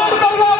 Roberto Delgado.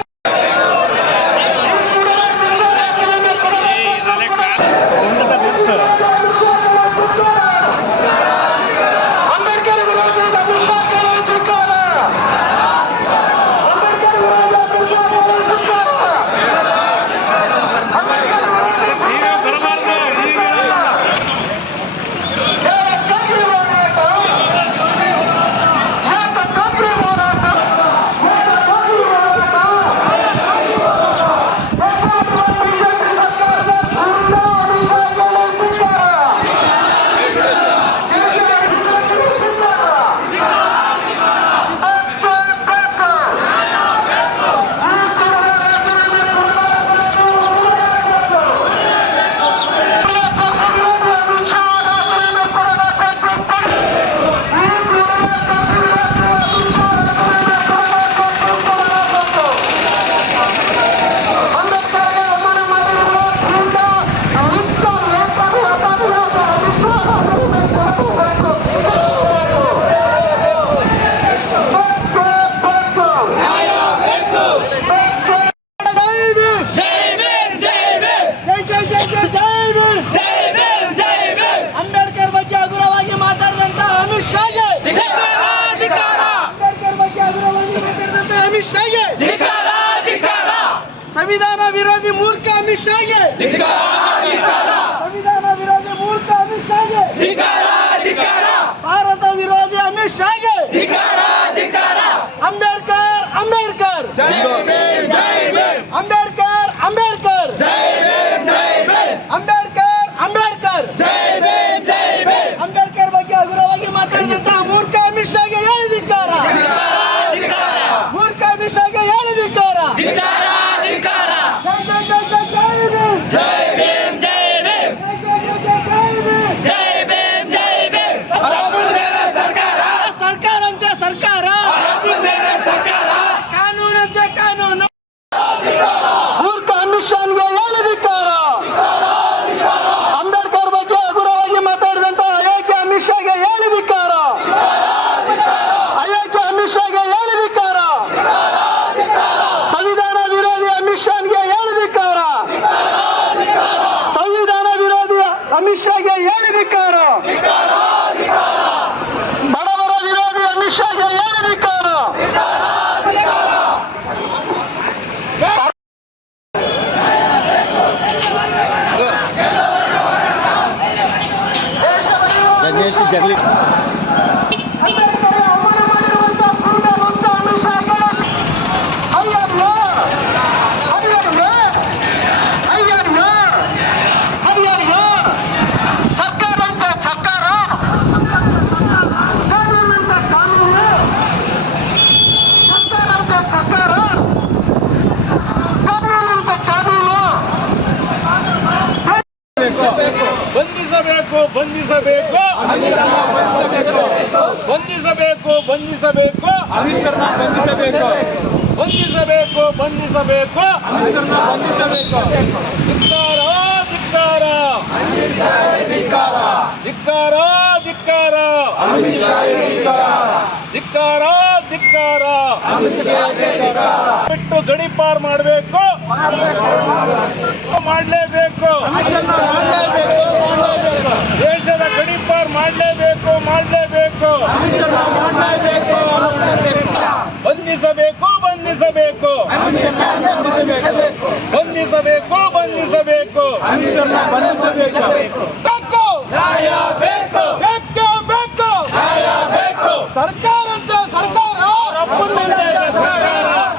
ಸಂವಿಧಾನ ವಿರೋಧಿ ಮೂರ್ಖ ಅಮಿತ್ ಶಾಗೆ. ಸಂವಿಧಾನ ವಿರೋಧಿ ಮೂರ್ಖ ಅಮಿತ್ ಶಾಗೆ. Premier ಬಂಧಿಸಬೇಕು. ಬಂಧಿಸಬೇಕು ಬಂಧಿಸಬೇಕು. ಬಂಧಿಸಬೇಕು ಬಂಧಿಸಬೇಕು. ಬಂಧಿಸಬೇಕು ಧಿಕ್ಕಾರ. ಧಿಕ್ಕಾರ ಧಿಕ್ಕಾರ. ಧಿಕ್ಕಾರ ಧಿಕ್ಕಾರ. ಧಿಕ್ಕಾರ ಬಿಟ್ಟು ಗಡಿಪಾರ್ ಮಾಡಬೇಕು. ಮಾಡಲೇಬೇಕು. ದೇಶದ ಗಡಿಪಾರ್ ಮಾಡಲೇಬೇಕು ಮಾಡಲೇಬೇಕು. ಬಂಧಿಸಬೇಕು ಬಂಧಿಸಬೇಕು. ಬಂಧಿಸಬೇಕು ಬಂಧಿಸಬೇಕು. ಬೇಕು.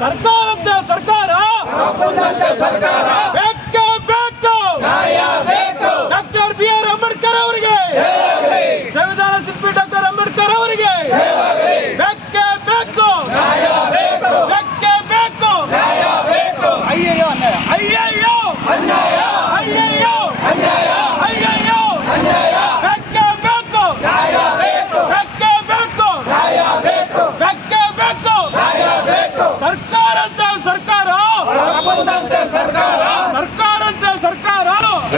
ಸರ್ಕಾರದ ಸರ್ಕಾರ. ಸರ್ಕಾರ.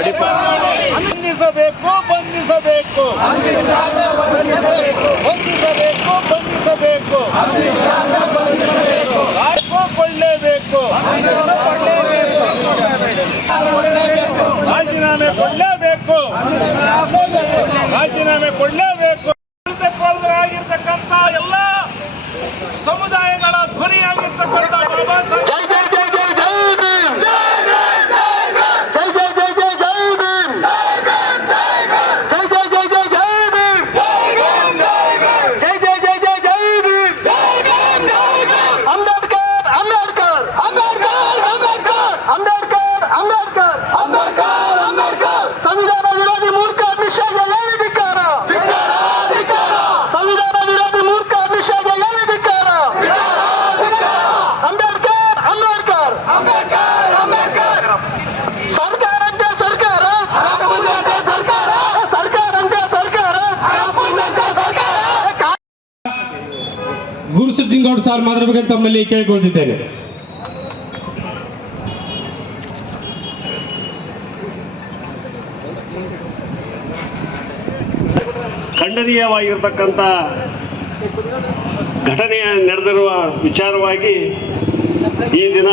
ಬಂಧಿಸಬೇಕು ಬಂಧಿಸಬೇಕು. ಬಂಧಿಸಬೇಕು ಬಂಧಿಸಬೇಕು. ಕೊಡಲೇಬೇಕು. ಕೊಳ್ಳೇಬೇಕು ರಾಜೀನಾಮೆ ಕೊಡಲೇಬೇಕು. ರಾಜೀನಾಮೆ ಕೊಡಲೇಬೇಕು. ಆಗಿರ್ತಕ್ಕಂಥ ಎಲ್ಲ ಸಮುದಾಯಗಳ ಧ್ವನಿಯಾಗಿರ್ತಕ್ಕಂಥ ಬಾಬಾ ಸಾಹೇಬ್ ವಿಚಾರ ಮಾಡಬೇಕಂತ ತಮ್ಮಲ್ಲಿ ಕೇಳ್ಕೊಳ್ತಿದ್ದೇನೆ. ಖಂಡನೀಯವಾಗಿರ್ತಕ್ಕಂಥ ಘಟನೆ ನಡೆದಿರುವ ವಿಚಾರವಾಗಿ ಈ ದಿನ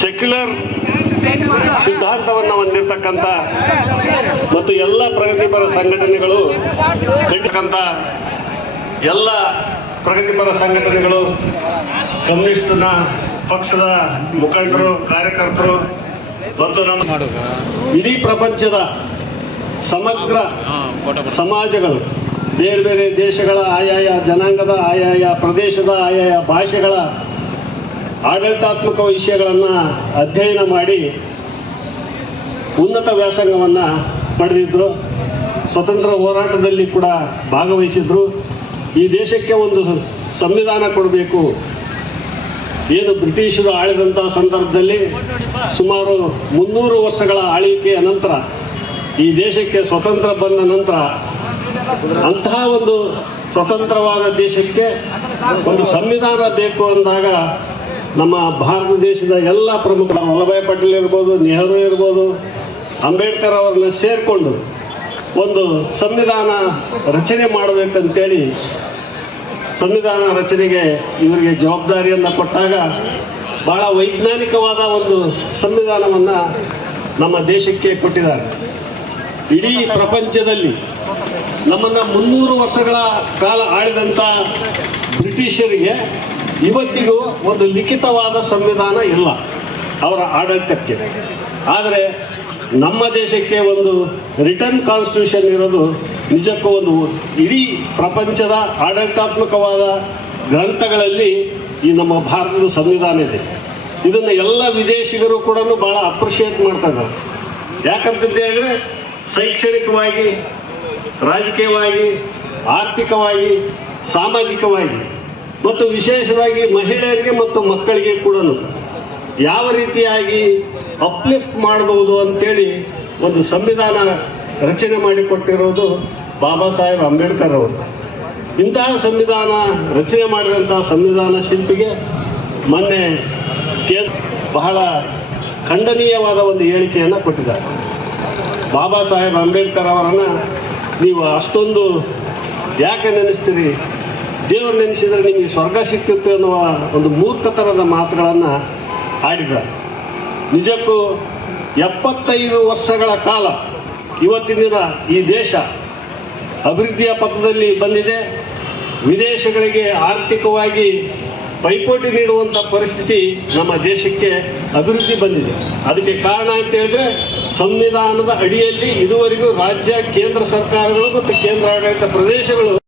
ಸೆಕ್ಯುಲರ್ ಸಿದ್ಧಾಂತವನ್ನು ಹೊಂದಿರತಕ್ಕಂಥ ಮತ್ತು ಎಲ್ಲ ಪ್ರಗತಿಪರ ಸಂಘಟನೆಗಳು ಎಲ್ಲ ಪ್ರಗತಿಪರ ಸಂಘಟನೆಗಳು, ಕಮ್ಯುನಿಸ್ಟ್ನ ಪಕ್ಷದ ಮುಖಂಡರು, ಕಾರ್ಯಕರ್ತರು ಮತ್ತು ನಮ್ಮ ಇಡೀ ಪ್ರಪಂಚದ ಸಮಗ್ರ ಸಮಾಜಗಳು, ಬೇರೆ ಬೇರೆ ದೇಶಗಳ ಆಯಾಯ ಜನಾಂಗದ ಆಯಾಯ, ಪ್ರದೇಶದ ಆಯಾಯ ಭಾಷೆಗಳ ಆಡಳಿತಾತ್ಮಕ ವಿಷಯಗಳನ್ನು ಅಧ್ಯಯನ ಮಾಡಿ ಉನ್ನತ ವ್ಯಾಸಂಗವನ್ನು ಪಡೆದಿದ್ದರು ಸ್ವತಂತ್ರ ಹೋರಾಟದಲ್ಲಿ ಕೂಡ ಭಾಗವಹಿಸಿದ್ರು. ಈ ದೇಶಕ್ಕೆ ಒಂದು ಸಂವಿಧಾನ ಕೊಡಬೇಕು. ಏನು ಬ್ರಿಟಿಷರು ಆಳಿದಂಥ ಸಂದರ್ಭದಲ್ಲಿ ಸುಮಾರು ಮುನ್ನೂರು ವರ್ಷಗಳ ಆಳ್ವಿಕೆಯ ನಂತರ, ಈ ದೇಶಕ್ಕೆ ಸ್ವತಂತ್ರ ಬಂದ ನಂತರ, ಅಂತಹ ಒಂದು ಸ್ವತಂತ್ರವಾದ ದೇಶಕ್ಕೆ ಒಂದು ಸಂವಿಧಾನ ಬೇಕು ಅಂದಾಗ ನಮ್ಮ ಭಾರತ ದೇಶದ ಎಲ್ಲ ಪ್ರಮುಖ ವಲ್ಲಭಾಯ್ ಪಟೇಲ್ ಇರ್ಬೋದು, ನೆಹರು ಇರ್ಬೋದು, ಅಂಬೇಡ್ಕರ್ ಅವರನ್ನ ಸೇರಿಕೊಂಡು ಒಂದು ಸಂವಿಧಾನ ರಚನೆ ಮಾಡಬೇಕಂತೇಳಿ ಸಂವಿಧಾನ ರಚನೆಗೆ ಇವರಿಗೆ ಜವಾಬ್ದಾರಿಯನ್ನು ಕೊಟ್ಟಾಗ ಬಹಳ ವೈಜ್ಞಾನಿಕವಾದ ಒಂದು ಸಂವಿಧಾನವನ್ನು ನಮ್ಮ ದೇಶಕ್ಕೆ ಕೊಟ್ಟಿದ್ದಾರೆ. ಇಡೀ ಪ್ರಪಂಚದಲ್ಲಿ ನಮ್ಮನ್ನು ಮುನ್ನೂರು ವರ್ಷಗಳ ಕಾಲ ಆಳಿದಂಥ ಬ್ರಿಟಿಷರಿಗೆ ಇವತ್ತಿಗೂ ಒಂದು ಲಿಖಿತವಾದ ಸಂವಿಧಾನ ಇಲ್ಲ ಅವರ ಆಡಳಿತಕ್ಕೆ. ಆದರೆ ನಮ್ಮ ದೇಶಕ್ಕೆ ಒಂದು ರಿಟರ್ನ್ ಕಾನ್ಸ್ಟಿಟ್ಯೂಷನ್ ಇರೋದು ನಿಜಕ್ಕೂ ಒಂದು ಇಡೀ ಪ್ರಪಂಚದ ಆಡಳಿತಾತ್ಮಕವಾದ ಗ್ರಂಥಗಳಲ್ಲಿ ಈ ನಮ್ಮ ಭಾರತದ ಸಂವಿಧಾನ ಇದೆ. ಇದನ್ನು ಎಲ್ಲ ವಿದೇಶಿಗರು ಕೂಡ ಬಹಳ ಅಪ್ರಿಷಿಯೇಟ್ ಮಾಡ್ತಾ ಇದ್ದಾರೆ. ಯಾಕಂತ ಹೇಳಿದ್ರೆ ಶೈಕ್ಷಣಿಕವಾಗಿ, ರಾಜಕೀಯವಾಗಿ, ಆರ್ಥಿಕವಾಗಿ, ಸಾಮಾಜಿಕವಾಗಿ, ಮತ್ತು ವಿಶೇಷವಾಗಿ ಮಹಿಳೆಯರಿಗೆ ಮತ್ತು ಮಕ್ಕಳಿಗೆ ಕೂಡ ಯಾವ ರೀತಿಯಾಗಿ ಅಪ್ಲಿಫ್ಟ್ ಮಾಡಬಹುದು ಅಂತೇಳಿ ಒಂದು ಸಂವಿಧಾನ ರಚನೆ ಮಾಡಿಕೊಟ್ಟಿರೋದು ಬಾಬಾ ಸಾಹೇಬ್ ಅಂಬೇಡ್ಕರ್ ಅವರು. ಇಂತಹ ಸಂವಿಧಾನ ರಚನೆ ಮಾಡಿದಂತಹ ಸಂವಿಧಾನ ಶಿಲ್ಪಿಗೆ ಮೊನ್ನೆ ಕೇಂದ್ರ ಬಹಳ ಖಂಡನೀಯವಾದ ಒಂದು ಹೇಳಿಕೆಯನ್ನು ಕೊಟ್ಟಿದ್ದಾರೆ. ಬಾಬಾ ಸಾಹೇಬ್ ಅಂಬೇಡ್ಕರ್ ಅವರನ್ನು ನೀವು ಅಷ್ಟೊಂದು ಯಾಕೆ ನೆನೆಸ್ತೀರಿ? ದೇವರು ನೆನೆಸಿದರೆ ನಿಮಗೆ ಸ್ವರ್ಗ ಸಿಕ್ಕುತ್ತೆ ಅನ್ನುವ ಒಂದು ಮೂರ್ಖತನದ ಮಾತುಗಳನ್ನು ಆಡಿದ್ದಾರೆ ನಿಜಕ್ಕೂ ಎಪ್ಪತ್ತೈದು ವರ್ಷಗಳ ಕಾಲ ಇವತ್ತಿನ ದಿನ ಈ ದೇಶ ಅಭಿವೃದ್ಧಿಯ ಪಥದಲ್ಲಿ ಬಂದಿದೆ. ವಿದೇಶಗಳಿಗೆ ಆರ್ಥಿಕವಾಗಿ ಪೈಪೋಟಿ ನೀಡುವಂಥ ಪರಿಸ್ಥಿತಿ ನಮ್ಮ ದೇಶಕ್ಕೆ ಅಭಿವೃದ್ಧಿ ಬಂದಿದೆ. ಅದಕ್ಕೆ ಕಾರಣ ಅಂತ ಹೇಳಿದ್ರೆ ಸಂವಿಧಾನದ ಅಡಿಯಲ್ಲಿ ಇದುವರೆಗೂ ರಾಜ್ಯ, ಕೇಂದ್ರ ಸರ್ಕಾರಗಳು ಮತ್ತು ಕೇಂದ್ರಾಡಳಿತ ಪ್ರದೇಶಗಳು